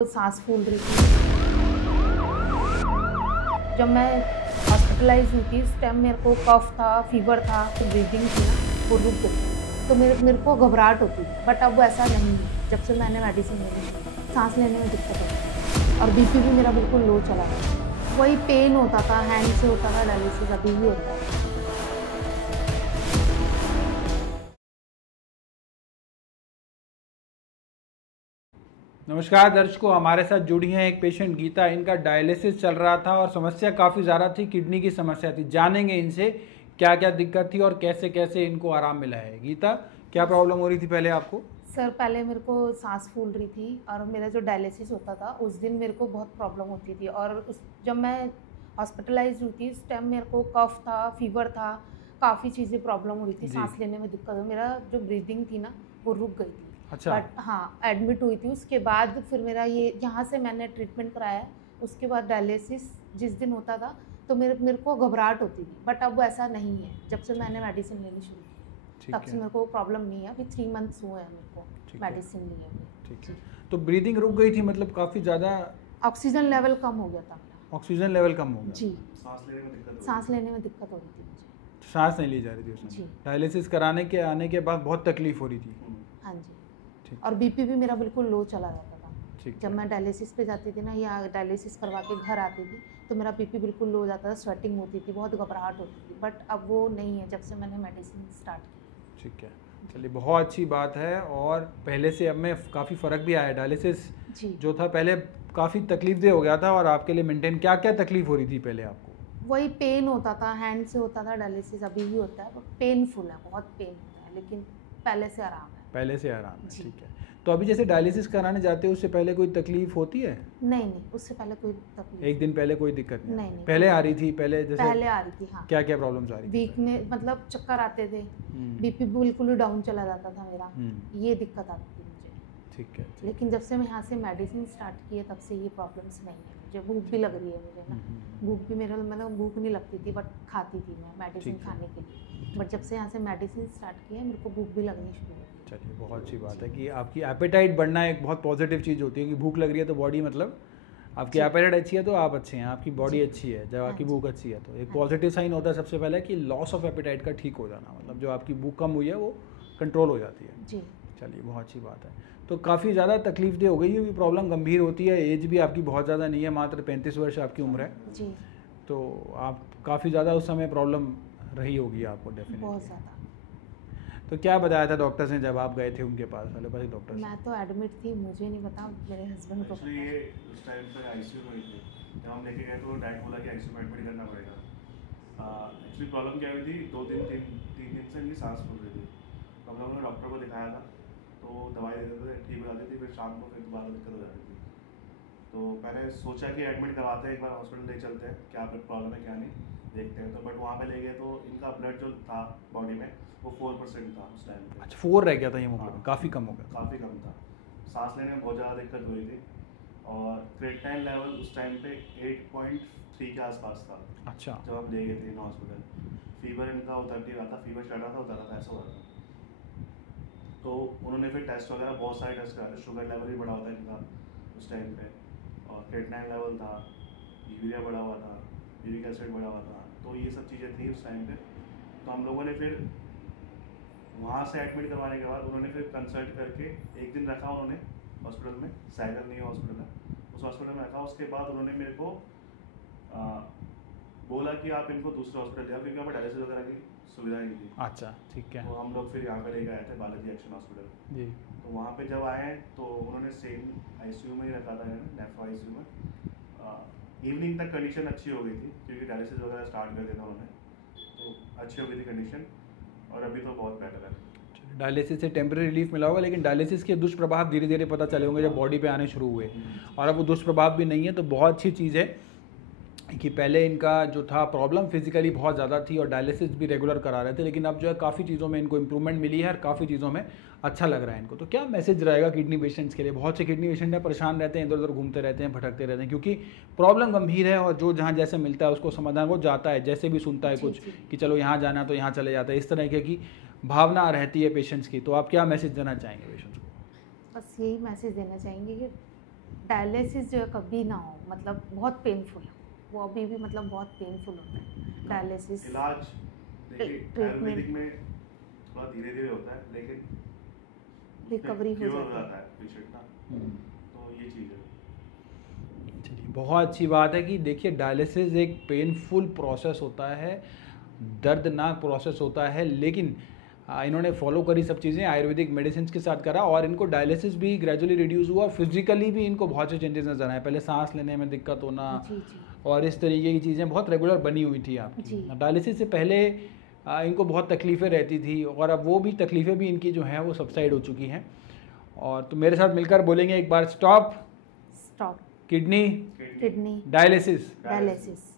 सांस फूल रही थी। जब मैं हॉस्पिटलाइज हुई थी उस टाइम मेरे को कफ था, फीवर था, तो ब्रीदिंग थी ना वो रुक गई, तो मेरे को घबराहट होती थी। बट अब वैसा नहीं है। जब से मैंने मेडिसिन ली, सांस लेने में दिक्कत होती है और बीपी भी मेरा बिल्कुल लो चला गया। वही पेन होता था, हैंड से होता था डायलिसिस, अभी भी होता है। नमस्कार दर्शकों, हमारे साथ जुड़ी हैं एक पेशेंट गीता। इनका डायलिसिस चल रहा था और समस्या काफ़ी ज़्यादा थी, किडनी की समस्या थी। जानेंगे इनसे क्या क्या दिक्कत थी और कैसे कैसे इनको आराम मिला है। गीता, क्या प्रॉब्लम हो रही थी पहले आपको? सर पहले मेरे को सांस फूल रही थी और मेरा जो डायलिसिस होता था उस दिन मेरे को बहुत प्रॉब्लम होती थी। और जब मैं हॉस्पिटलाइज हुई थी उस टाइम मेरे को कफ था, फीवर था, काफ़ी चीज़ें प्रॉब्लम हो रही थी, सांस लेने में दिक्कत हो, मेरा जो ब्रीदिंग थी ना वो रुक गई थी। अच्छा। बट हाँ, एडमिट हुई थी। उसके बाद फिर मेरा ये यहाँ से मैंने ट्रीटमेंट कराया। उसके बाद डायलिसिस जिस दिन होता था तो मेरे को घबराहट होती थी। बट अब ऐसा नहीं है। जब से मैंने मेडिसिन लेनी शुरू की तब से मेरे को प्रॉब्लम नहीं है। अभी 3 मंथ्स हुए हैं मेरे को मेडिसिन लिए हुए। ठीक है। तो ब्रीदिंग रुक गई थी, मतलब काफ़ी ज़्यादा ऑक्सीजन लेवल कम हो गया था मेरा। ऑक्सीजन लेवल कम हो गया जी। सांस लेने में दिक्कत हो रही थी मुझे। सांस नहीं ली जा रही थी उसमें। जी। डायलिसिस कराने के आने के बाद बहुत तकलीफ हो रही थी। हाँ जी। और बीपी भी मेरा बिल्कुल लो चला जाता था। ठीक। जब मैं डायलिसिस पे जाती थी ना या डायलिसिस करवा के घर आती थी तो मेरा बीपी बिल्कुल लो हो जाता था, स्वेटिंग होती थी, बहुत घबराहट होती थी। बट अब वो नहीं है जब से मैंने मेडिसिन स्टार्ट की। ठीक है, चलिए बहुत अच्छी बात है। और पहले से अब में काफ़ी फ़र्क भी आया है। डायलिसिस जो था पहले काफ़ी तकलीफदेह हो गया था और आपके लिए मेंटेन क्या क्या तकलीफ हो रही थी पहले आपको? वही पेन होता था, हैंड से होता था डायलिसिस, अभी भी होता है, पेनफुल है, बहुत पेन होता है, लेकिन पहले से आराम है। पहले से आराम है। ठीक है। तो अभी जैसे डायलिसिस कराने जाते हो उससे पहले कोई तकलीफ होती है? नहीं, उससे पहले कोई तकलीफ। एक दिन पहले कोई दिक्कत नहीं? नहीं। पहले आ रही थी? पहले जैसे पहले आ रही थी, हाँ। क्या क्या प्रॉब्लम्स आ रही थी? वीक में मतलब चक्कर आते थे, बीपी बिल्कुल डाउन चला जाता था मेरा, ये दिक्कत आती थी मुझे। ठीक है। लेकिन जब से मैं यहाँ से मेडिसिन स्टार्ट की है तब से ये प्रॉब्लम्स नहीं है मुझे। भूख भी लग रही है मुझे ना, भूख भी मेरा मतलब भूख नहीं लगती थी, बट खाती थी मैं मेडिसिन खाने के लिए। बट जब से यहाँ से मेडिसिन स्टार्ट की है मेरे को भूख भी लगनी शुरू हो गई। चलिए बहुत अच्छी बात है कि आपकी एपेटाइट बढ़ना एक बहुत पॉजिटिव चीज़ होती है कि भूख लग रही है तो बॉडी, मतलब आपकी एपेटाइट अच्छी है तो आप अच्छे हैं, आपकी बॉडी अच्छी है जब आपकी भूख अच्छी है तो एक पॉजिटिव साइन होता है सबसे पहले कि लॉस ऑफ एपेटाइट का ठीक हो जाना, मतलब जो आपकी भूख कम हुई है वो कंट्रोल हो जाती है। जी। चलिए बहुत अच्छी बात है। तो काफ़ी ज़्यादा तकलीफदेह हो गई है, प्रॉब्लम गंभीर होती है। एज भी आपकी बहुत ज़्यादा नहीं है, मात्र 35 वर्ष आपकी उम्र है। जी। तो आप काफ़ी ज़्यादा उस समय प्रॉब्लम रही होगी आपको डेफिनेटली। बहुत ज़्यादा। तो क्या बताया था डॉक्टर्स ने जब आप गए थे उनके पास? Allopathy doctor? मैं तो एडमिट थी, मुझे नहीं पता, मेरे हस्बैंड को पता। ये उस टाइम पर आईसीयू में थे, जब हम लेके गए तो डायरेक्ट बोला कि आईसीयू में एडमिट करना पड़ेगा। एक्चुअली प्रॉब्लम क्या हुई थी, 2 दिन 3 दिन से इनकी सांस फूल रही थी। तो हम लोगों ने डॉक्टर को दिखाया था, तो दवाई देते थे, ठीक हो जाती थी, फिर शाम को फिर दोबारा दिक्कत हो जाती थी। तो मैंने सोचा कि एडमिट करवाते हैं, एक बार हॉस्पिटल ले चलते हैं, क्या प्रॉब्लम है क्या नहीं देखते हैं। तो बट वहाँ पे ले गए तो इनका ब्लड जो था बॉडी में वो 4% था उस टाइम पे। अच्छा, 4 रह गया था हीमोग्लोबिन? काफ़ी कम हो गया। काफ़ी कम था, सांस लेने में बहुत ज़्यादा दिक्कत हुई थी। और क्रिएटिनिन लेवल उस टाइम पे 8.3 के आसपास था। अच्छा। जब हम ले गए थे इन हॉस्पिटल, फीवर इनका उतरती रहा था, फीवर चढ़ रहा था, उतर रहा था, ऐसा हो रहा था। तो उन्होंने फिर टेस्ट वगैरह बहुत सारे टेस्ट कराए थे, शुगर लेवल भी बढ़ा हुआ था इनका उस टाइम पे, और क्रिएटिनिन लेवल था, यूरिया बढ़ा हुआ था, यूरिक एसिड बढ़ा हुआ था। तो ये सब चीज़ें थी उस टाइम पे। तो हम लोगों ने फिर वहाँ से एडमिट करवाने के बाद उन्होंने फिर कंसल्ट करके एक दिन रखा उन्होंने हॉस्पिटल में, सैगल नहीं हॉस्पिटल है, उस हॉस्पिटल में रखा। उसके बाद उन्होंने मेरे को बोला कि आप इनको दूसरे हॉस्पिटल ले, क्योंकि वहाँ पर डायलिसिस वगैरह की सुविधा नहीं थी। अच्छा, ठीक है। तो हम लोग फिर यहाँ पर लेकर आए थे बालाजी एक्शन हॉस्पिटल जी। तो वहाँ पे जब आए तो उन्होंने सेम आईसीयू में ही रखा था, नेफ्रो आईसीयू में। इवनिंग तक कंडीशन अच्छी हो गई थी क्योंकि डायलिसिस वगैरह स्टार्ट कर दिया था उन्होंने, तो अच्छी हो गई थी कंडीशन, और अभी तो बहुत बेटर है। डायलिसिस से टेम्परेरी रिलीफ मिला होगा, लेकिन डायलिसिस के दुष्प्रभाव धीरे धीरे पता चले होंगे जब बॉडी पे आने शुरू हुए, और अब वो दुष्प्रभाव भी नहीं है। तो बहुत अच्छी चीज़ है कि पहले इनका जो था प्रॉब्लम फिजिकली बहुत ज़्यादा थी और डायलिसिस भी रेगुलर करा रहे थे, लेकिन अब जो है काफ़ी चीज़ों में इनको इम्प्रूवमेंट मिली है और काफ़ी चीज़ों में अच्छा लग रहा है इनको। तो क्या मैसेज रहेगा किडनी पेशेंट्स के लिए? बहुत से किडनी पेशेंट हैं, परेशान रहते हैं, इधर उधर घूमते रहते हैं, भटकते रहते हैं, क्योंकि प्रॉब्लम गंभीर है और जो जहाँ जैसे मिलता है उसको समाधान वो जाता है, जैसे भी सुनता है कुछ कि चलो यहाँ जाना तो यहाँ चले जाता है, इस तरह की भावना रहती है पेशेंट्स की। तो आप क्या मैसेज देना चाहेंगे पेशेंट्स को? बस यही मैसेज देना चाहेंगे कि डायलिसिस जो है कभी ना हो, मतलब बहुत पेनफुल है वो, अभी भी मतलब बहुत पेनफुल होता है डायलिसिस। इलाज देखिए ट्रीटमेंट आयुर्वेदिक में थोड़ा धीरे धीरे होता है, लेकिन रिकवरी हो cure जाती है। जाता है पेशेंट ना, तो ये चीज़ है। चलिए, बहुत अच्छी बात है कि देखिए डायलिसिस एक पेनफुल प्रोसेस होता है, दर्दनाक प्रोसेस होता है, लेकिन इन्होंने फॉलो करी सब चीज़ें, आयुर्वेदिक मेडिसिन के साथ करा और इनको डायलिसिस भी ग्रेजुअली रिड्यूस हुआ, फिजिकली भी इनको बहुत से चेंजेस नजर आए। पहले सांस लेने में दिक्कत होना जी जी और इस तरीके की चीज़ें बहुत रेगुलर बनी हुई थी आपकी। जी। डायलिसिस से पहले इनको बहुत तकलीफ़ें रहती थी और अब वो भी तकलीफ़ें भी इनकी जो हैं वो सबसाइड हो चुकी हैं। और तो मेरे साथ मिलकर बोलेंगे एक बार, stop stop kidney kidney dialysis. Dialysis.